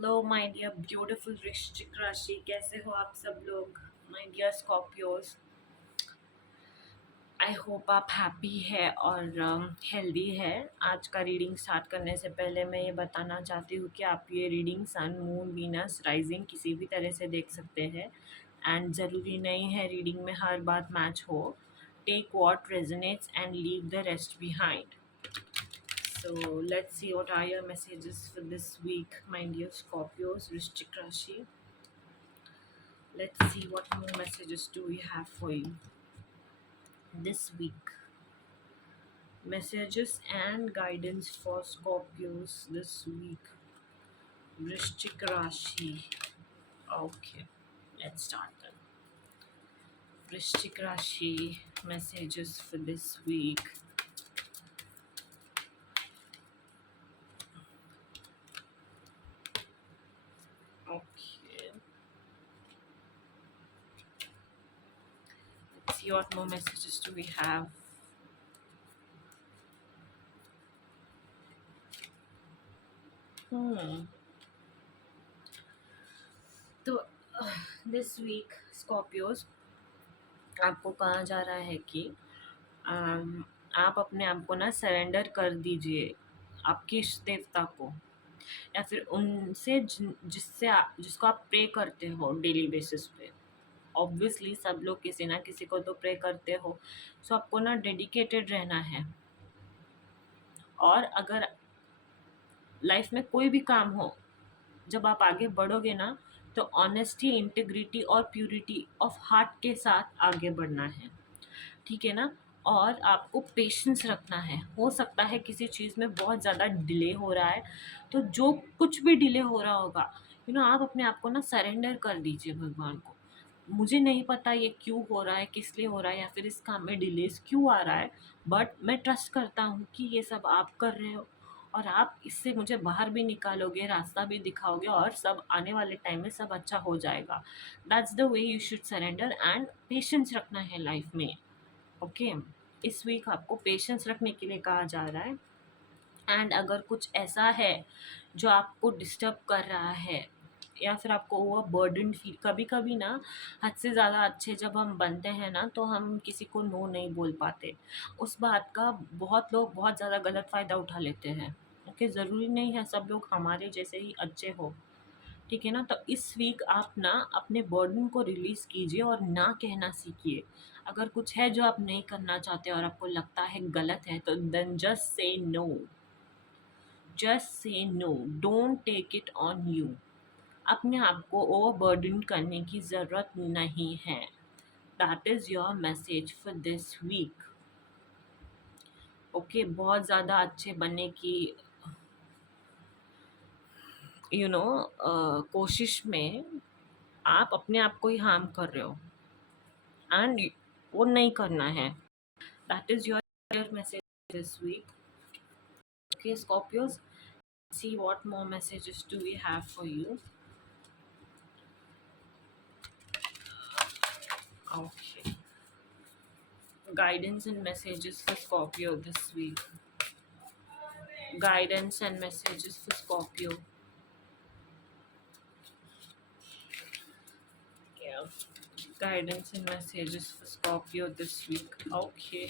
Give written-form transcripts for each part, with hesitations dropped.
Hello my dear beautiful वृश्चिक राशि, कैसे हो आप सब लोग? My dear Scorpios, I hope आप हैप्पी है और हेल्दी है। आज का रीडिंग स्टार्ट करने से पहले मैं ये बताना चाहती हूँ कि आप ये रीडिंग सन, मून, वीनस, राइजिंग किसी भी तरह से देख सकते हैं एंड ज़रूरी नहीं है रीडिंग में हर बात मैच हो। Take what resonates and leave the rest behind. So let's see what are your messages for this week, my dear Scorpios, Vrishchik Rashi. Let's see what more messages do we have for you this week. Messages and guidance for Scorpios this week. Vrishchik Rashi. Okay, let's start then. Vrishchik Rashi messages for this week. Okay. Let's see what more messages do we have. तो this week Scorpios, आपको कहा जा रहा है कि आप अपने आप को ना सरेंडर कर दीजिए आपके इष्ट देवता को, या फिर उनसे जिसको आप प्रे करते हो डेली बेसिस पे। ऑब्वियसली सब लोग किसी ना किसी को तो प्रे करते हो, सो आपको ना डेडिकेटेड रहना है। और अगर लाइफ में कोई भी काम हो, जब आप आगे बढ़ोगे ना, तो ऑनेस्टी, इंटीग्रिटी और प्यूरिटी ऑफ हार्ट के साथ आगे बढ़ना है, ठीक है ना। और आपको पेशेंस रखना है। हो सकता है किसी चीज़ में बहुत ज़्यादा डिले हो रहा है, तो जो कुछ भी डिले हो रहा होगा, आप अपने आप को ना सरेंडर कर दीजिए भगवान को। मुझे नहीं पता ये क्यों हो रहा है, किस लिए हो रहा है, या फिर इस काम में डिलेस क्यों आ रहा है, बट मैं ट्रस्ट करता हूँ कि ये सब आप कर रहे हो और आप इससे मुझे बाहर भी निकालोगे, रास्ता भी दिखाओगे और सब आने वाले टाइम में सब अच्छा हो जाएगा। That's the way you should surrender and patience रखना है लाइफ में। ओके, इस वीक आपको पेशेंस रखने के लिए कहा जा रहा है। एंड अगर कुछ ऐसा है जो आपको डिस्टर्ब कर रहा है, या फिर आपको वो बर्डन फील, कभी कभी ना हद से ज़्यादा अच्छे जब हम बनते हैं ना, तो हम किसी को नो नहीं बोल पाते। उस बात का बहुत लोग बहुत ज़्यादा गलत फ़ायदा उठा लेते हैं। ओके, ज़रूरी नहीं है सब लोग हमारे जैसे ही अच्छे हो, ठीक है ना। तो इस वीक आप ना अपने बर्डन को रिलीज़ कीजिए और ना कहना सीखिए। अगर कुछ है जो आप नहीं करना चाहते और आपको लगता है गलत है, तो then just say no, just say no, don't take it on you. अपने आप को ओवर बर्डन करने की ज़रूरत नहीं है। That is your message for this week. Okay, बहुत ज़्यादा अच्छे बनने की कोशिश में आप अपने आप को ही हार्म कर रहे हो, एंड वो नहीं करना है। That is your message this week. Okay Scorpios, see what more messages do we have for you. Okay, guidance and messages for Scorpio this week. Guidance and messages for Scorpio. Yeah, guidance and messages for Scorpio this week. Okay,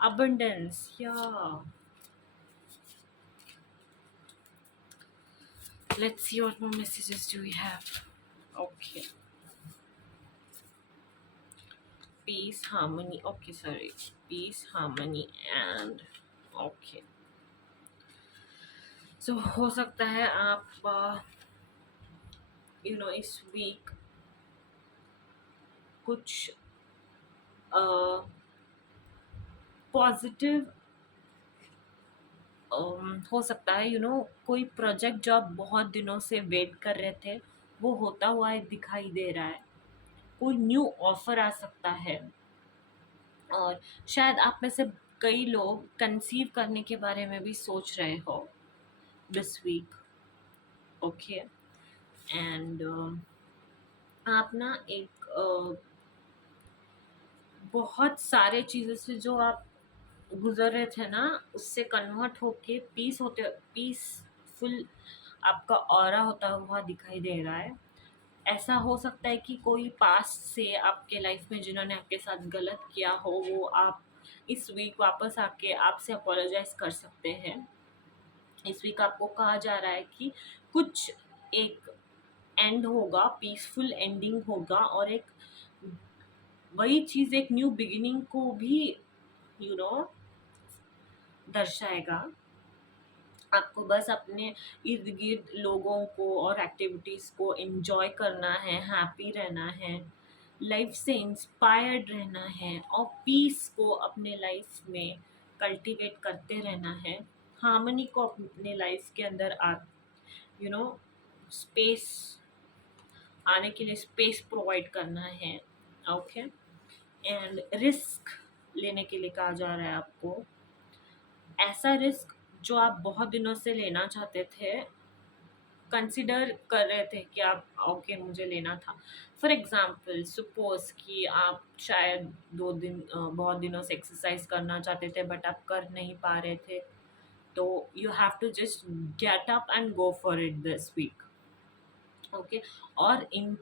abundance. Yeah, let's see what more messages do we have. Okay, peace, harmony. Okay, sorry, peace, harmony and okay. So हो सकता है आप इस week कुछ positive हो सकता है, कोई प्रोजेक्ट जो आप बहुत दिनों से वेट कर रहे थे, वो होता हुआ दिखाई दे रहा है। कोई न्यू ऑफर आ सकता है, और शायद आप में से कई लोग कंसीव करने के बारे में भी सोच रहे हो दिस वीक। ओके, एंड आप ना एक बहुत सारे चीज़ों से जो आप गुजर रहे थे ना, उससे कन्वर्ट होके पीसफुल आपका ऑरा होता हुआ दिखाई दे रहा है। ऐसा हो सकता है कि कोई पास्ट से आपके लाइफ में जिन्होंने आपके साथ गलत किया हो, वो आप इस वीक वापस आके आपसे अपोलोजाइज कर सकते हैं। इस वीक आपको कहा जा रहा है कि कुछ एक एंड होगा, पीसफुल एंडिंग होगा, और एक वही चीज़ एक न्यू बिगिनिंग को भी यू नो दर्शाएगा। आपको बस अपने इर्द गिर्द लोगों को और एक्टिविटीज़ को एंजॉय करना है, हैप्पी रहना है, लाइफ से इंस्पायर्ड रहना है, और पीस को अपने लाइफ में कल्टीवेट करते रहना है। हार्मनी को अपने लाइफ के अंदर यू नो स्पेस आने के लिए स्पेस प्रोवाइड करना है। ओके। एंड रिस्क लेने के लिए कहा जा रहा है आपको, ऐसा रिस्क जो आप बहुत दिनों से लेना चाहते थे, कंसिडर कर रहे थे कि आप ओके मुझे लेना था। फॉर एग्जांपल सपोज कि आप शायद बहुत दिनों से एक्सरसाइज करना चाहते थे बट आप कर नहीं पा रहे थे, तो you have to just get up and go for it this week. Okay. और इन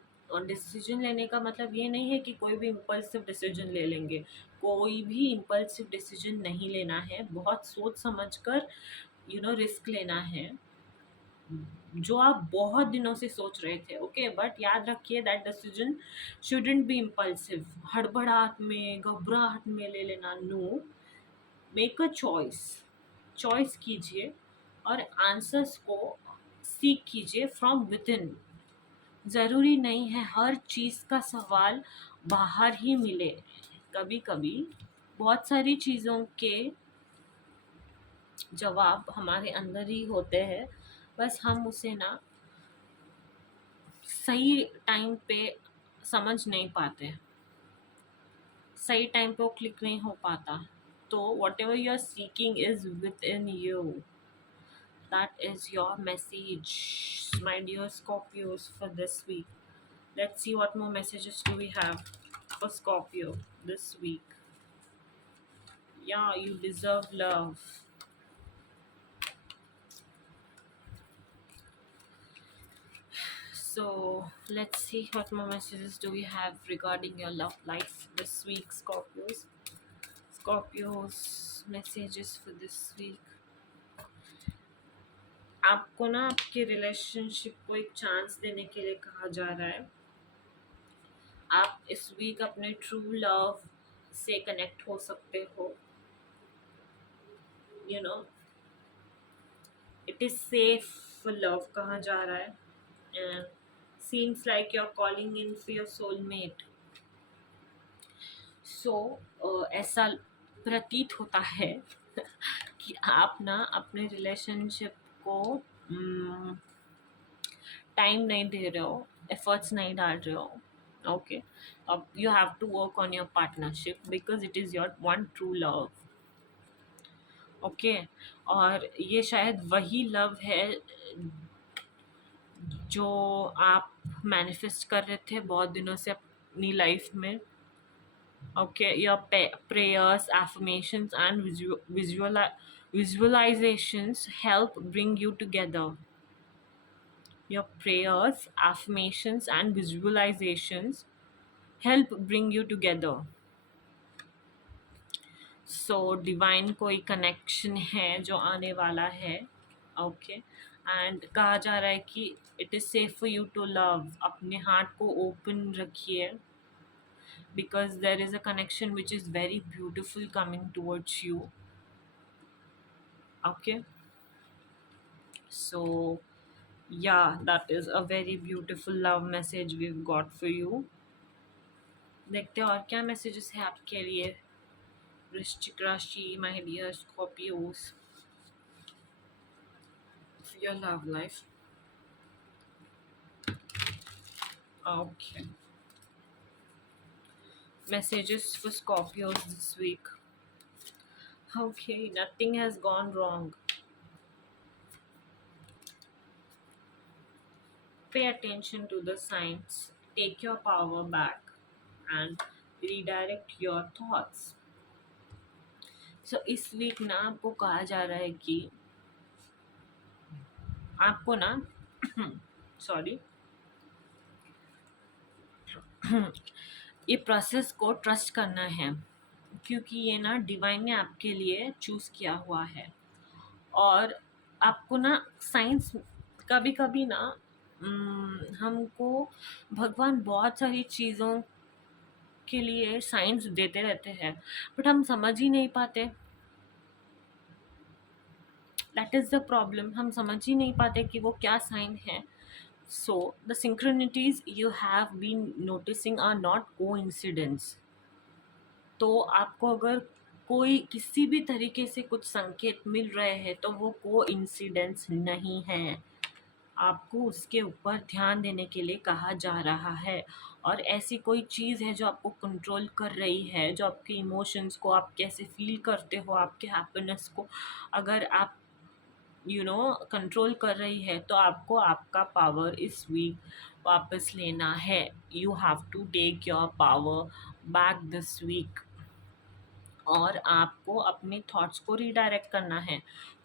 डिसीजन लेने का मतलब ये नहीं है कि कोई भी इम्पल्सिव डिसीजन ले लेंगे। कोई भी इम्पल्सिव डिसीजन नहीं लेना है, बहुत सोच समझ कर रिस्क लेना है जो आप बहुत दिनों से सोच रहे थे। ओके, बट याद रखिए that decision shouldn't be impulsive, हड़बड़ाहट में घबराहट में ले लेना। No, make a choice, choice कीजिए और आंसर्स को सीख कीजिए फ्रॉम विद इन। ज़रूरी नहीं है हर चीज़ का सवाल बाहर ही मिले, कभी कभी बहुत सारी चीज़ों के जवाब हमारे अंदर ही होते हैं, बस हम उसे ना सही टाइम पे समझ नहीं पाते, सही टाइम पे वो क्लिक नहीं हो पाता। तो whatever you are seeking is within you, that is your message my dear Scorpios for this week. Let's see what more messages do we have for Scorpio this week. Yeah, you deserve love. So let's see what more messages do we have regarding your love life this week, Scorpios. Scorpios messages for this week. आपको ना आपके relationship को एक chance देने के लिए कहा जा रहा है। आप इस वीक अपने ट्रू लव से कनेक्ट हो सकते हो। You know it is safe love कहा जा रहा है, and seems like you're calling in for your soulmate. So ऐसा प्रतीत होता है कि आप ना अपने रिलेशनशिप को टाइम नहीं दे रहे हो, एफर्ट्स नहीं डाल रहे हो। ओके, अब you have to work on your partnership because it is your one true love. Okay, और ये शायद वही लव है जो आप मैनिफेस्ट कर रहे थे बहुत दिनों से अपनी लाइफ में। Okay, your prayers, affirmations and visualizations help bring you together. Your prayers, affirmations and visualizations help bring you together. So divine कोई कनेक्शन है जो आने वाला है। ओके, एंड कहा जा रहा है कि it is safe for you to love. अपने हार्ट को ओपन रखिए because there is a connection which is very beautiful coming towards you. Okay, so yeah, that is a very beautiful love message we've got for you. देखते हैं और क्या messages है आपके लिए वृश्चिक राशि, my dear scorpios, for your love life. Okay, messages for Scorpios this week. Okay, nothing has gone wrong. Pay attention to the signs, take your power back and redirect your thoughts. So इस week ना आपको कहा जा रहा है कि आपको ना सॉरी ये प्रोसेस को ट्रस्ट करना है, क्योंकि ये ना डिवाइन ने आपके लिए चूज़ किया हुआ है। और आपको ना साइंस, कभी कभी ना हमको भगवान बहुत सारी चीज़ों के लिए साइंस देते रहते हैं, बट हम समझ ही नहीं पाते। दैट इज़ द प्रॉब्लम, हम समझ ही नहीं पाते कि वो क्या साइन है। So the synchronicities you have been noticing are not coincidence. तो आपको अगर कोई किसी भी तरीके से कुछ संकेत मिल रहे हैं तो वो कोइंसिडेंस नहीं है। आपको उसके ऊपर ध्यान देने के लिए कहा जा रहा है। और ऐसी कोई चीज़ है जो आपको कंट्रोल कर रही है, जो आपके इमोशंस को, आप कैसे फील करते हो, आपके हैप्पीनेस को अगर आप कंट्रोल कर रही है, तो आपको आपका पावर इस वीक वापस लेना है। You have to take your power back this week. और आपको अपने थॉट्स को रीडायरेक्ट करना है।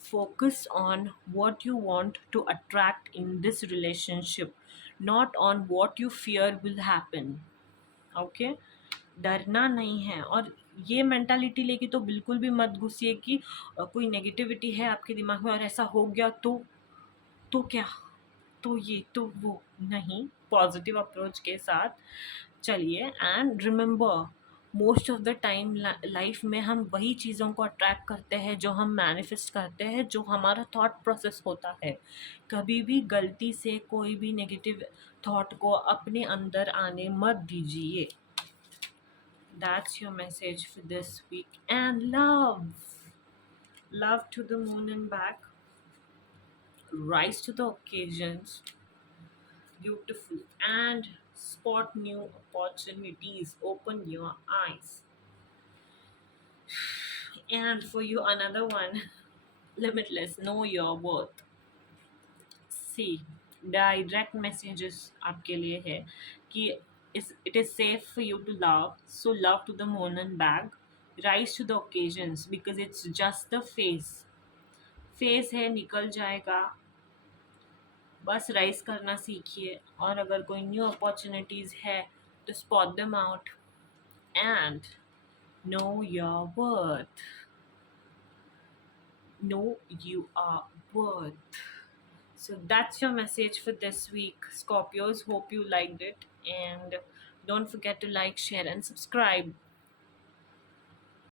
Focus on what you want to attract in this relationship, not on what you fear will happen. Okay, डरना नहीं है। और ये मेंटालिटी लेके तो बिल्कुल भी मत घुसिए कि कोई नेगेटिविटी है आपके दिमाग में और ऐसा हो गया तो क्या, तो ये तो वो नहीं। पॉजिटिव अप्रोच के साथ चलिए। And remember, most of the time life में हम वही चीज़ों को अट्रैक्ट करते हैं जो हम मैनिफेस्ट करते हैं, जो हमारा थॉट प्रोसेस होता है। कभी भी गलती से कोई भी नेगेटिव थॉट को अपने अंदर आने मत दीजिए। That's your message for this week. And love to the moon and back, rise to the occasions, beautiful, and spot new opportunities, open your eyes. And for you, another one, limitless, know your worth. See, direct messages आपके लिए है कि it is safe for you to love, so love to the moon and back, rise to the occasions, because it's just the phase है, निकल जाएगा। बस rise करना सीखिए। और अगर कोई न्यू अपॉर्चुनिटीज़ है तो spot them out and know your worth. Know you are worth. So that's your message for this week, Scorpios. Hope you liked it, and don't forget to like, share, and subscribe.